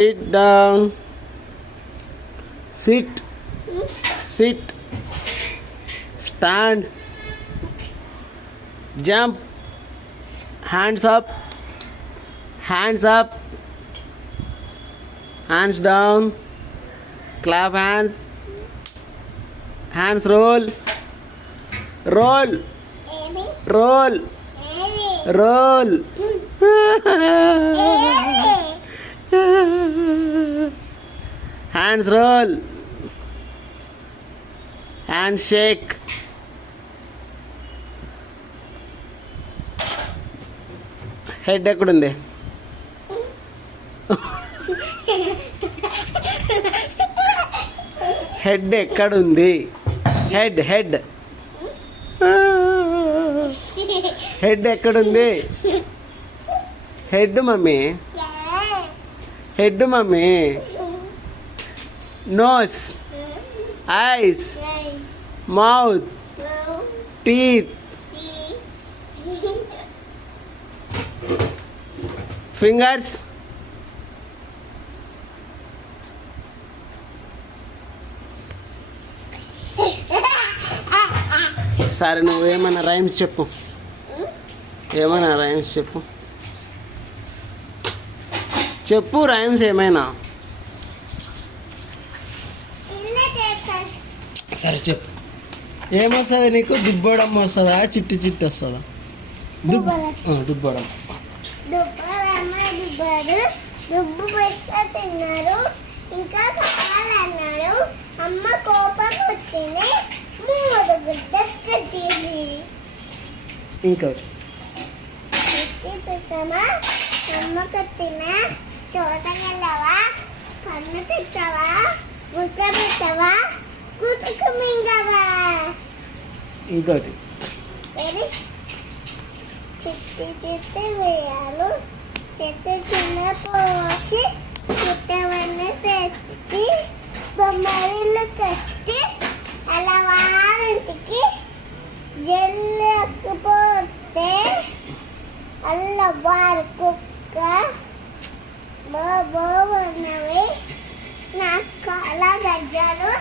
Sit down. Sit. Sit. Stand. Jump. Hands up. Hands up. Hands down. Clap hands. Hands roll. Roll. Roll. Roll. Hands roll. Handshake. Head ఎక్కడుంది? Head ఎక్కడుంది? Head head head ఎక్కడుంది? Head mummy, head mummy. Nose, eyes, mouth, teeth, fingers. సరే, నువ్వేమన్నా rhymes చెప్పు. ఏమైనా rhymes చెప్పు. చెప్పు rhymes ఏమైనా. సరే చెప్పు. ఏమొస్తుంది నీకు? దుబ్బడం వస్తుందా? చిట్టి చిట్టి వస్తుందా? దుబ్బడం. దుబ్బు పెద్ద తిన్నారు, ఇంకా కావాలన్నారు. అమ్మ కోపం వచ్చింది, మూడు గుడ్డ కట్టింది. ఇంకా చుట్టమా అమ్మ కట్టిన తోటకెళ్ళవా, కన్ను తెచ్చావా, ముక్క పెట్టవా, కూతుకు మింగవా. ఇంకోటి చిట్టి చిట్టి వేయాలు చెట్టు కింద పోసి చిట్టవన్నీ తెచ్చి బొమ్మలు కట్టి అలా వారింటికి జల్లుకుపోతే అల్ల వారి కుక్క బాబోన్నవి నా కాళ్ళ గజ్జలు